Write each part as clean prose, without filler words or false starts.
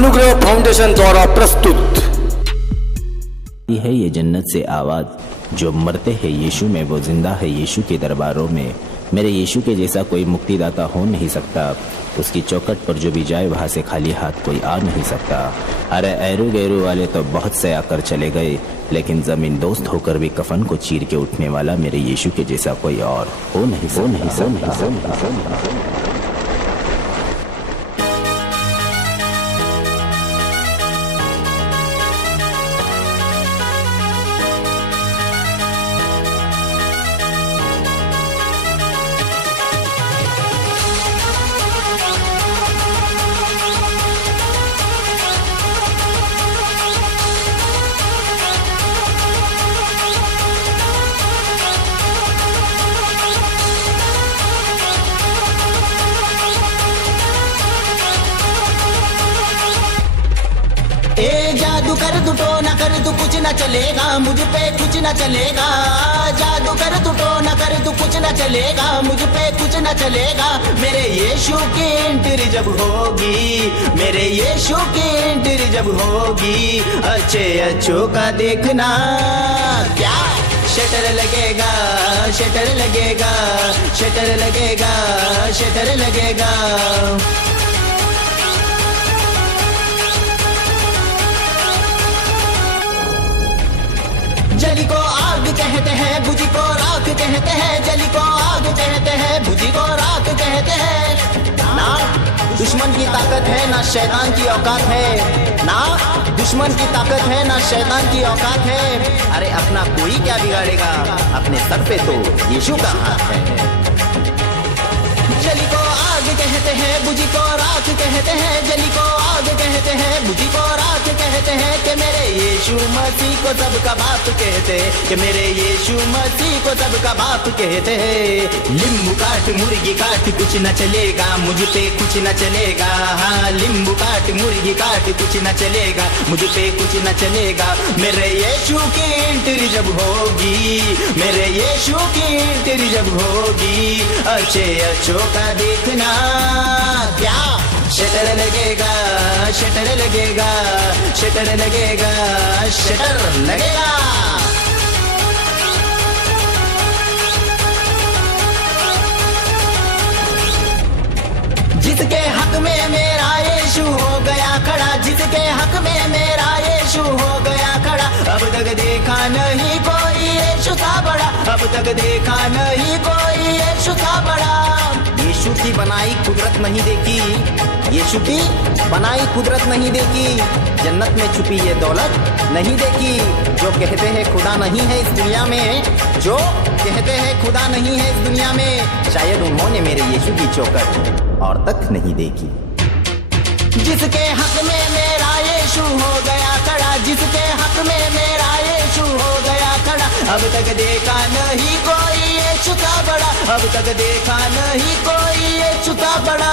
अनुग्रह फाउंडेशन द्वारा प्रस्तुत है ये जन्नत से आवाज। जो मरते हैं यीशु में वो जिंदा है यीशु के दरबारों में। मेरे यीशु के जैसा कोई मुक्तिदाता हो नहीं सकता। उसकी चौखट पर जो भी जाए वहाँ से खाली हाथ कोई आ नहीं सकता। अरे ऐरू गैरू वाले तो बहुत से आकर चले गए, लेकिन जमीन दोस्त होकर भी कफन को चीर के उठने वाला मेरे यीशु के जैसा कोई और हो नहीं सकता। ए जादू कर तू तो न कर तू कुछ न चलेगा, मुझ पे कुछ न चलेगा। जादू कर तू तो न कर तू कुछ न चलेगा, मुझ पे कुछ न चलेगा। मेरे यीशु की एंट्री जब होगी, मेरे यीशु की एंट्री जब होगी, अच्छे अच्छों का देखना क्या शटर लगेगा, शटर लगेगा, शटर लगेगा, शटर लगेगा। जली को आग कहते हैं, बुझी को राख कहते हैं। जली को आग कहते हैं, बुझी को राख कहते हैं। ना दुश्मन की ताकत है ना शैतान की औकात है, ना दुश्मन की ताकत है ना शैतान की औकात है। अरे अपना कोई क्या बिगाड़ेगा, अपने सर पे तो यीशु का हाथ है। जली को आग कहते हैं, बुझी को राख कहते हैं। जली को आग कहते हैं, बुझी को राख कहते हैं। कि मेरे यीशु मसीह को सबका बाप कहते हैं, कि मेरे यीशु मसीह को सबका बाप कहते हैं। लिंबू काट मुर्गी काट कुछ न चलेगा, मुझ पे कुछ न चलेगा। हाँ लिंबू काट मुर्गी काट कुछ न चलेगा, मुझ पे कुछ न चलेगा। मेरे यीशु की एंट्री जब होगी, मेरे यीशु की एंट्री जब होगी, अच्छे अच्छों का देखना क्या शटर लगेगा, शटर लगेगा, शटर लगेगा, शटर लगेगा। जिसके हक में मेरा यीशु हो गया खड़ा, जिसके हक में मेरा यीशु हो गया खड़ा। अब तक देखा नहीं कोई यीशु सा बड़ा, अब तक देखा नहीं कोई यीशु सा बड़ा। यीशु की बनाई कुदरत नहीं देखी, यीशु की बनाई कुदरत नहीं देखी। जन्नत में छुपी ये दौलत नहीं देखी। जो कहते हैं खुदा नहीं है इस दुनिया में, जो कहते हैं खुदा नहीं है इस दुनिया में, शायद उन्होंने मेरे यीशु की चौखट और तक नहीं देखी। जिसके हक में मेरा यीशु हो गया खड़ा, जिसके हक में मेरा यीशु हो गया खड़ा। अब तक देखा नहीं कोई यीशु सा बड़ा, अब तक देखा नहीं कोई यीशु सा बड़ा।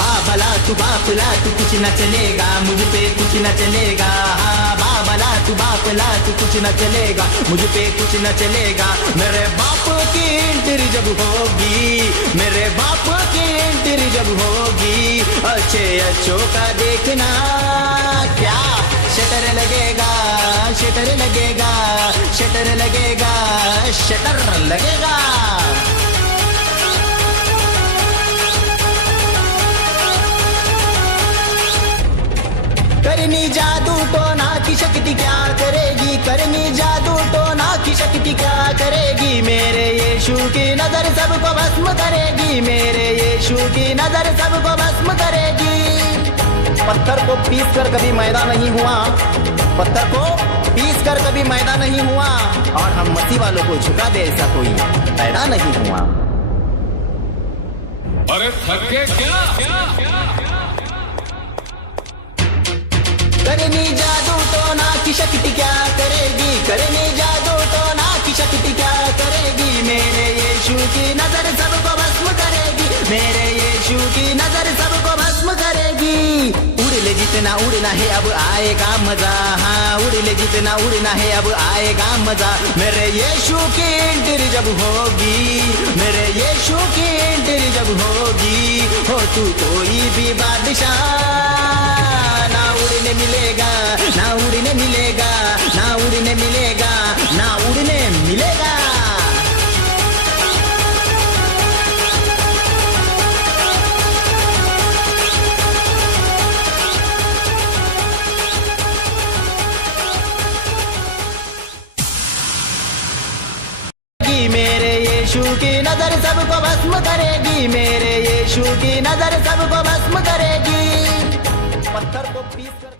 बाबला तू बापला तू कुछ न चलेगा, मुझ पे कुछ न चलेगा। हाँ बाबला तू बापला तू कुछ न चलेगा, मुझ पे कुछ न चलेगा। मेरे बाप की एंट्री जब होगी, मेरे बाप की एंट्री जब होगी, अच्छे अच्छों का देखना क्या शटर लगेगा, शटर लगेगा, शटर लगेगा, शटर लगेगा। करनी जादू टोना की शक्ति क्या करेगी, करनी जादू टोना की शक्ति क्या करेगी। मेरे यीशु की नजर सबको भस्म करेगी, मेरे यीशु की नजर सबको भस्म करेगी। पत्थर को पीस कर कभी मैदा नहीं हुआ, पत्थर को पीस कर कभी मैदा नहीं हुआ, और हम मसीह वालों को झुका दे ऐसा कोई पैदा नहीं हुआ। अरे थके क्या? करनी जादू टोना की शक्ति क्या करेगी, करनी जादू टोना की शक्ति क्या करेगी। मेरे यीशु की नजर सबको भस्म करेगी, मेरे यीशु की नजर सबको भस्म करेगी। उड़ ले जितना उड़ना है अब आएगा मजा, हाँ उड़ ले जितना उड़ना है अब आएगा मजा। मेरे यीशु की एंट्री जब होगी, मेरे यीशु की एंट्री जब होगी, हो तू कोई भी बादशाह ना उड़ने मिलेगा, ना उड़ने मिलेगा, ना उड़ने मिलेगा, ना उड़ने मिलेगा। मेरे यीशु की नजर सबको भस्म करेगी, मेरे यीशु की नजर सबको भस्म करेगी। पत्थर को पीस कर